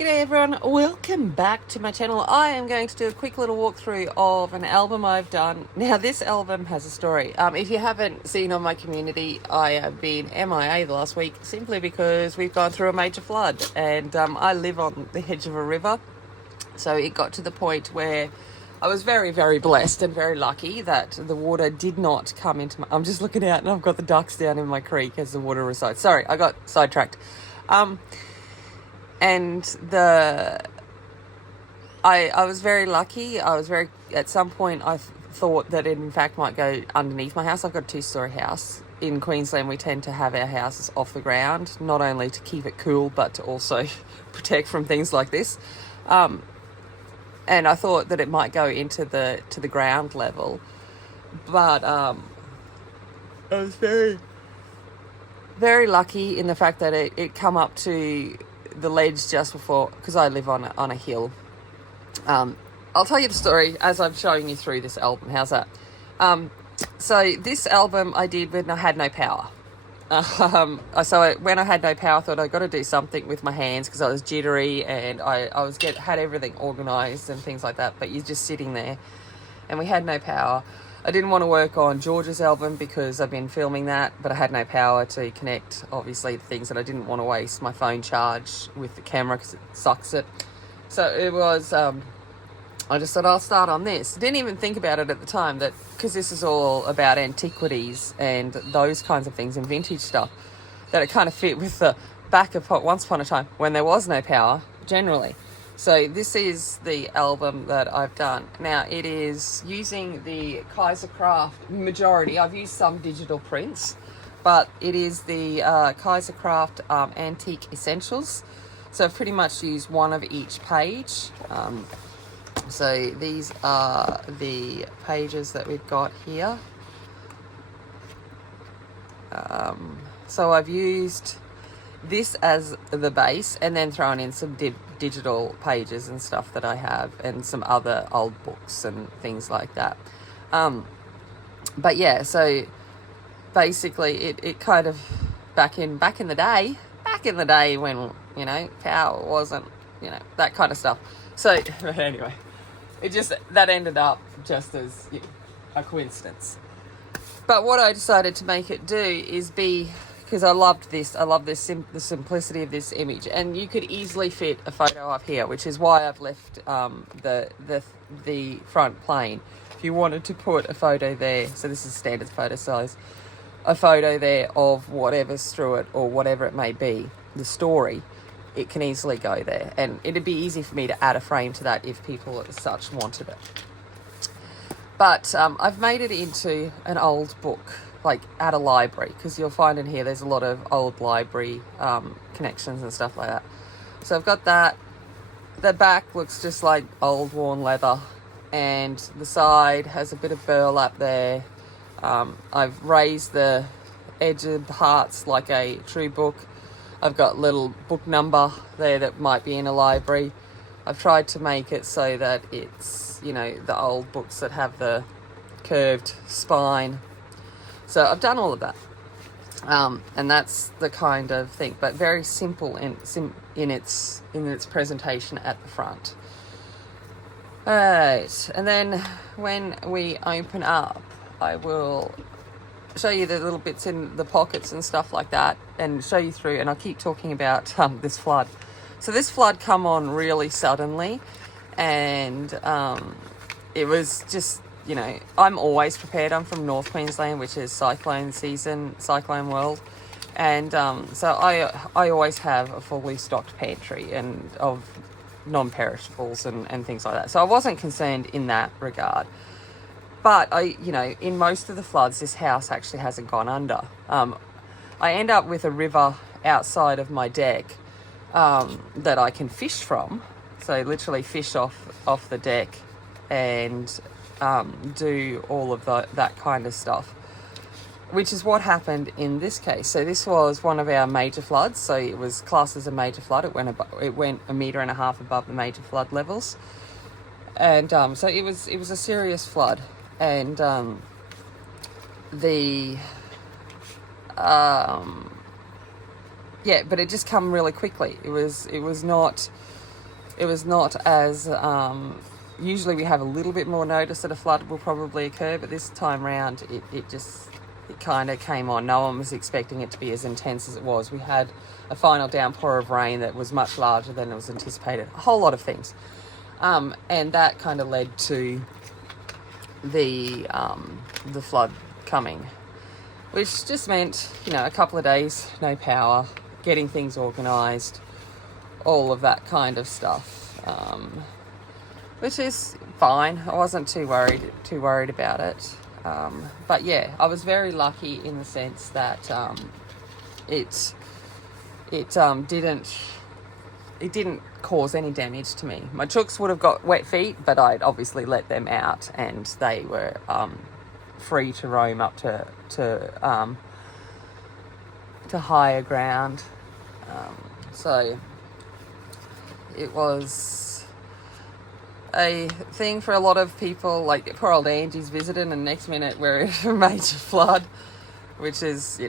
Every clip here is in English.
G'day everyone, welcome back to my channel. I am going to do a quick little walkthrough of an album I've done. Now this album has a story. If you haven't seen on my community, I have been MIA the last week simply because we've gone through a major flood and I live on the edge of a river. So it got to the point where I was very, very blessed and very lucky that the water did not come into my... I'm just looking out and I've got the ducks down in my creek as the water resides. Sorry, I got sidetracked. And I was very lucky. At some point I thought that it in fact might go underneath my house. I've got a 2-story house. In Queensland, we tend to have our houses off the ground, not only to keep it cool, but to also protect from things like this. And I thought that it might go into the ground level. But I was very, very lucky in the fact that it come up to the ledge just before, because I live on a hill. I'll tell you the story as I'm showing you through this album. How's that? So this album I did when I had no power. When I had no power, I thought I got to do something with my hands because I was jittery and I had everything organised and things like that. But you're just sitting there, and we had no power. I didn't want to work on George's album because I've been filming that, but I had no power to connect, obviously, the things that I didn't want to waste my phone charge with the camera because it sucks it. So it was, I just thought I'll start on this. Didn't even think about it at the time, that because this is all about antiquities and those kinds of things and vintage stuff, that it kind of fit with the back of once upon a time when there was no power, generally. So this is the album that I've done. Now it is using the KaiserCraft majority. I've used some digital prints, but it is the KaiserCraft Antique Essentials. So I've pretty much used one of each page. So these are the pages that we've got here. So I've used this as the base and then thrown in some digital pages and stuff that I have and some other old books and things like that. But yeah, so basically it kind of back in the day when, you know, power wasn't, you know, that kind of stuff. So anyway, that ended up just as a coincidence. But what I decided to make it do is because I love the simplicity of this image, and you could easily fit a photo up here, which is why I've left the front plane. If you wanted to put a photo there, so this is standard photo size, a photo there of whatever's through it or whatever it may be, the story, it can easily go there, and it'd be easy for me to add a frame to that if people as such wanted it. But I've made it into an old book, like at a library, because you'll find in here there's a lot of old library connections and stuff like that. So I've got that. The back looks just like old worn leather, and the side has a bit of burlap there. I've raised the edge of parts like a true book. I've got little book number there that might be in a library. I've tried to make it so that it's, you know, the old books that have the curved spine. So I've done all of that, and that's the kind of thing, but very simple in its presentation at the front. All right, and then when we open up, I will show you the little bits in the pockets and stuff like that, and show you through. And I'll keep talking about this flood. So this flood come on really suddenly, and it was just, you know, I'm always prepared. I'm from North Queensland, which is cyclone season, cyclone world. And so I always have a fully stocked pantry and of non-perishables and things like that. So I wasn't concerned in that regard. But in most of the floods, this house actually hasn't gone under. I end up with a river outside of my deck that I can fish from. So literally fish off the deck and do all of that kind of stuff, which is what happened in this case. So this was one of our major floods. So it was classed as a major flood. It went 1.5 meters above the major flood levels, and so it was a serious flood. And but it just come really quickly. It was not it was not as, usually we have a little bit more notice that a flood will probably occur, but this time round it kind of came on. No one was expecting it to be as intense as it was. We had a final downpour of rain that was much larger than it was anticipated. A whole lot of things. And that kind of led to the flood coming, which just meant, a couple of days, no power, getting things organised, all of that kind of stuff, which is fine. I wasn't too worried about it. But yeah, I was very lucky in the sense that it didn't cause any damage to me. My chooks would have got wet feet, but I'd obviously let them out, and they were free to roam up to higher ground. So it was a thing for a lot of people. Like, poor old Angie's visiting, and next minute we're in a major flood, which is,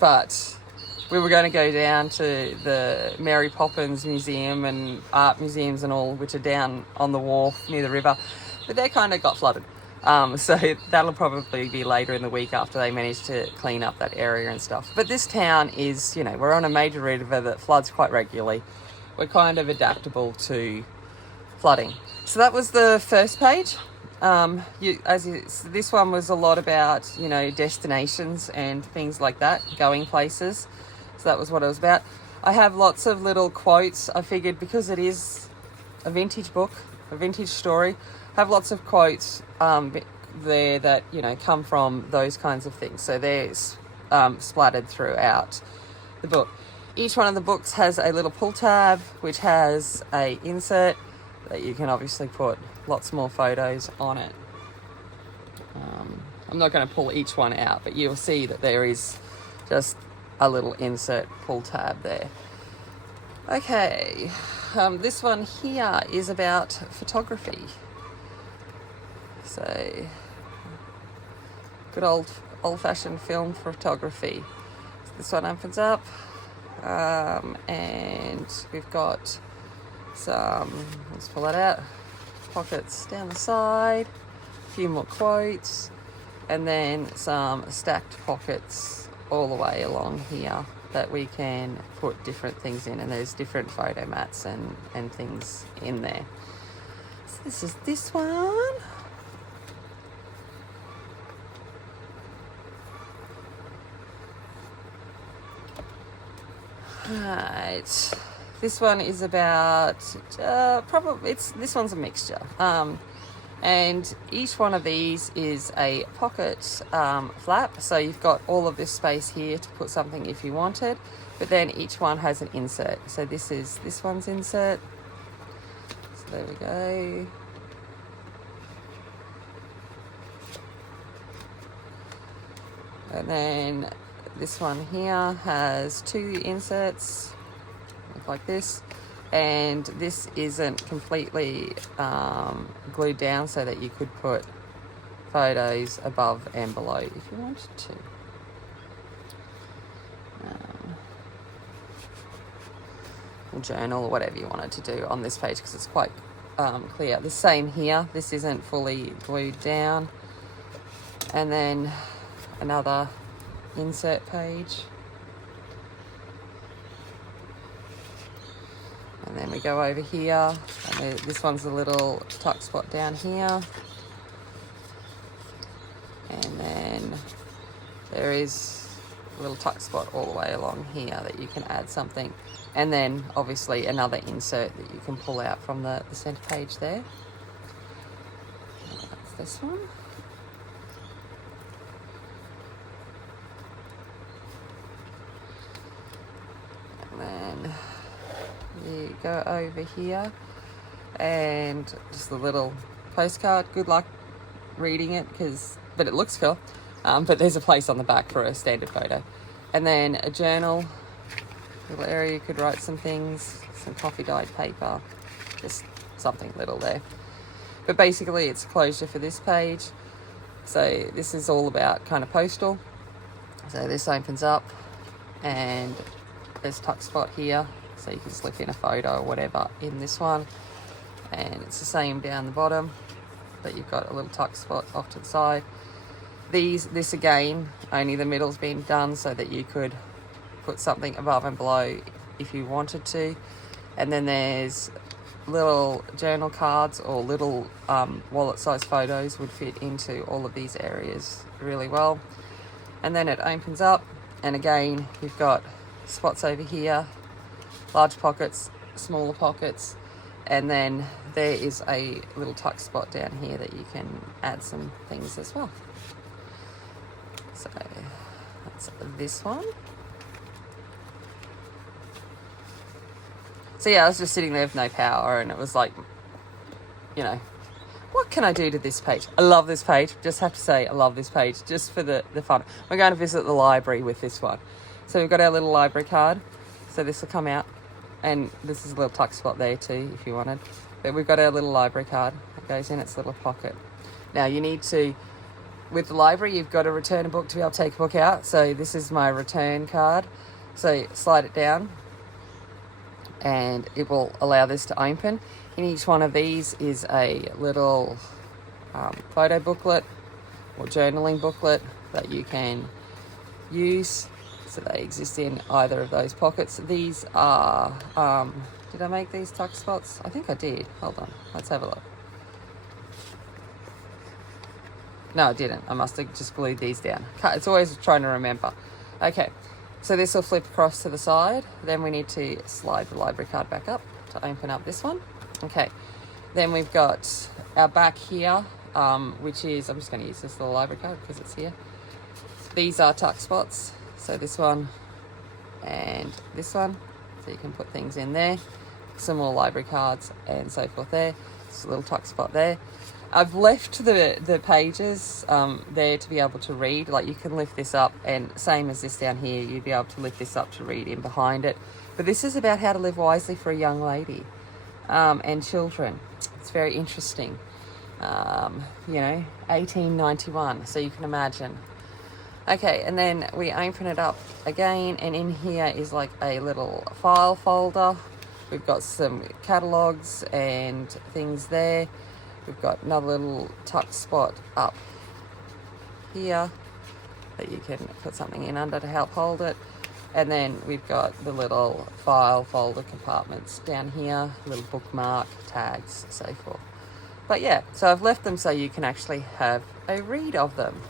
but we were going to go down to the Mary Poppins Museum and art museums and all, which are down on the wharf near the river, but they kind of got flooded. So that'll probably be later in the week after they manage to clean up that area and stuff. But this town is, we're on a major river that floods quite regularly. We're kind of adaptable to flooding. So that was the first page. This one was a lot about, destinations and things like that, going places. So that was what it was about. I have lots of little quotes. I figured because it is a vintage book, a vintage story, I have lots of quotes there that, come from those kinds of things. So they're splattered throughout the book. Each one of the books has a little pull tab, which has a insert that you can obviously put lots more photos on it. I'm not going to pull each one out, but you'll see that there is just a little insert pull tab there. Okay, this one here is about photography. So, good old-fashioned film photography. So this one opens up, and we've got some, let's pull that out, pockets down the side, a few more quotes, and then some stacked pockets all the way along here that we can put different things in, and there's different photo mats and things in there. So this is this one. Right, this one is about this one's a mixture, and each one of these is a pocket flap, so you've got all of this space here to put something if you wanted, but then each one has an insert. So this is this one's insert, so there we go. And then this one here has two inserts, look like this, and this isn't completely glued down, so that you could put photos above and below if you wanted to. Or journal, or whatever you wanted to do on this page, because it's quite clear. The same here, this isn't fully glued down. And then another insert page, and then we go over here, and this one's a little tuck spot down here, and then there is a little tuck spot all the way along here that you can add something, and then obviously another insert that you can pull out from the center page there. That's this one. Then you go over here, and just a little postcard. Good luck reading it, but it looks cool. But there's a place on the back for a standard photo. And then a journal, little area you could write some things, some coffee dyed paper, just something little there. But basically it's closure for this page. So this is all about kind of postal. So this opens up, and there's tuck spot here, so you can slip in a photo or whatever in this one. And it's the same down the bottom, but you've got a little tuck spot off to the side. This again, only the middle's been done so that you could put something above and below if you wanted to. And then there's little journal cards or little wallet size photos would fit into all of these areas really well. And then it opens up, and again you've got spots over here, large pockets, smaller pockets, and then there is a little tuck spot down here that you can add some things as well. So that's this one. So yeah, I was just sitting there with no power, and it was like, you know, what can I do to this page? I love this page. Just have to say I love this page just for the fun. We're going to visit the library with this one. So we've got our little library card. So this will come out, and this is a little tuck spot there too if you wanted. But we've got our little library card. It goes in its little pocket. Now you need to, with the library, you've got to return a book to be able to take a book out. So this is my return card. So slide it down, and it will allow this to open. In each one of these is a little photo booklet or journaling booklet that you can use. So they exist in either of those pockets. These are, did I make these tuck spots? I think I did. Hold on, let's have a look. No, I didn't. I must have just glued these down. It's always trying to remember. Okay, so this will flip across to the side. Then we need to slide the library card back up to open up this one. Okay, then we've got our back here, which is, I'm just going to use this little library card because it's here. These are tuck spots. So this one and this one. So you can put things in there. Some more library cards and so forth there. Just a little tuck spot there. I've left the pages there to be able to read. Like you can lift this up, and same as this down here, you'd be able to lift this up to read in behind it. But this is about how to live wisely for a young lady and children. It's very interesting. 1891, so you can imagine. Okay, and then we open it up again, and in here is like a little file folder. We've got some catalogues and things there. We've got another little tuck spot up here that you can put something in under to help hold it. And then we've got the little file folder compartments down here, little bookmark, tags, so forth. But yeah, so I've left them so you can actually have a read of them.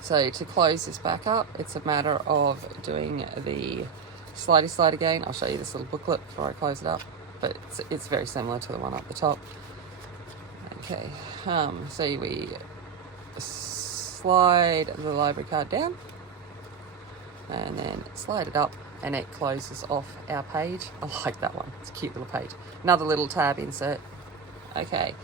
So to close this back up, it's a matter of doing the slidey slide again. I'll show you this little booklet before I close it up, but it's very similar to the one up the top. Okay, so we slide the library card down and then slide it up, and it closes off our page. I like that one. It's a cute little page. Another little tab insert. Okay,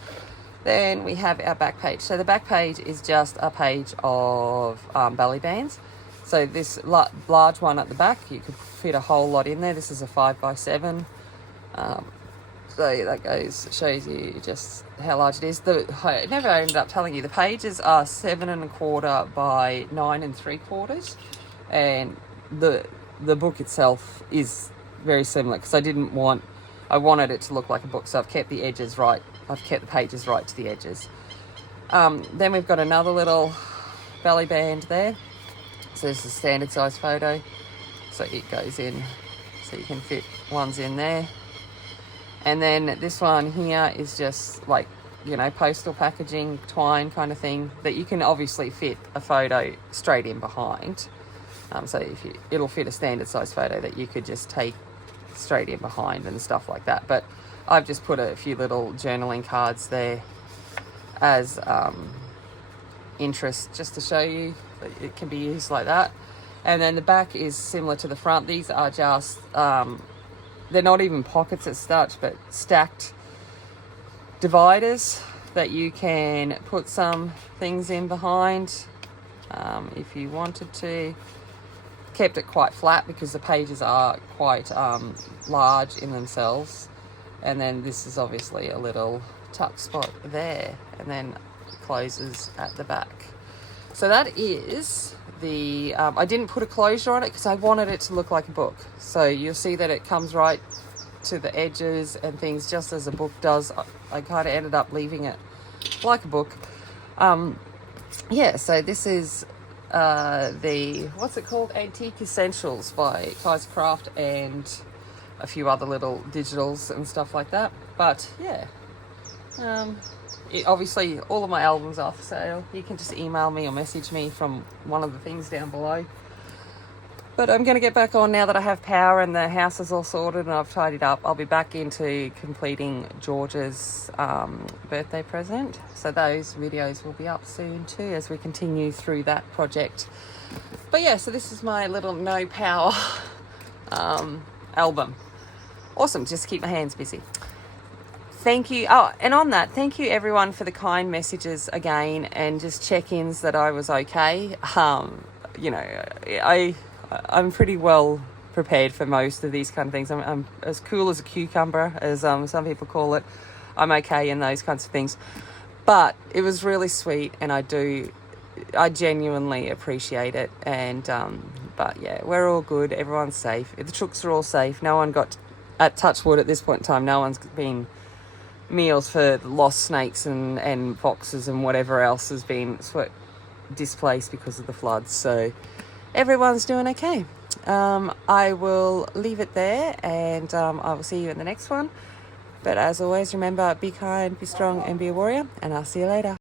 then we have our back page. So the back page is just a page of belly bands. So this large one at the back, you could fit a whole lot in there. This is a 5x7. So that shows you just how large it is. I never ended up telling you, the pages are 7 1/4 by 9 3/4, and the book itself is very similar because I wanted it to look like a book, so I've kept the edges right. I've kept the pages right to the edges. Then we've got another little belly band there. So this is a standard size photo. So it goes in, so you can fit ones in there. And then this one here is just like, postal packaging, twine kind of thing that you can obviously fit a photo straight in behind. So it'll fit a standard size photo that you could just take straight in behind and stuff like that. But I've just put a few little journaling cards there as interest, just to show you that it can be used like that. And then the back is similar to the front. These are just, they're not even pockets as such, but stacked dividers that you can put some things in behind if you wanted to. Kept it quite flat because the pages are quite large in themselves. And then this is obviously a little tuck spot there, and then closes at the back. So that is the, I didn't put a closure on it because I wanted it to look like a book. So you'll see that it comes right to the edges and things, just as a book does. I kind of ended up leaving it like a book. Yeah, so this is what's it called? Antique Essentials by KaiserCraft and a few other little digitals and stuff like that. But yeah, obviously all of my albums are for sale. You can just email me or message me from one of the things down below. But I'm going to get back on now that I have power and the house is all sorted and I've tidied up. I'll be back into completing George's birthday present. So those videos will be up soon too as we continue through that project. But yeah, so this is my little no power album. Awesome, just keep my hands busy. Thank you. Oh, and on that, thank you everyone for the kind messages again and just check-ins that I was okay. You know, I'm pretty well prepared for most of these kind of things. I'm as cool as a cucumber, as some people call it. I'm okay in those kinds of things. But it was really sweet, and I genuinely appreciate it. And but yeah, we're all good. Everyone's safe. The chooks are all safe. No one got, at touch wood at this point in time, no one's been meals for lost snakes and foxes and whatever else has been displaced because of the floods. So everyone's doing okay. I will leave it there, and I will see you in the next one. But as always, remember, be kind, be strong, and be a warrior, and I'll see you later.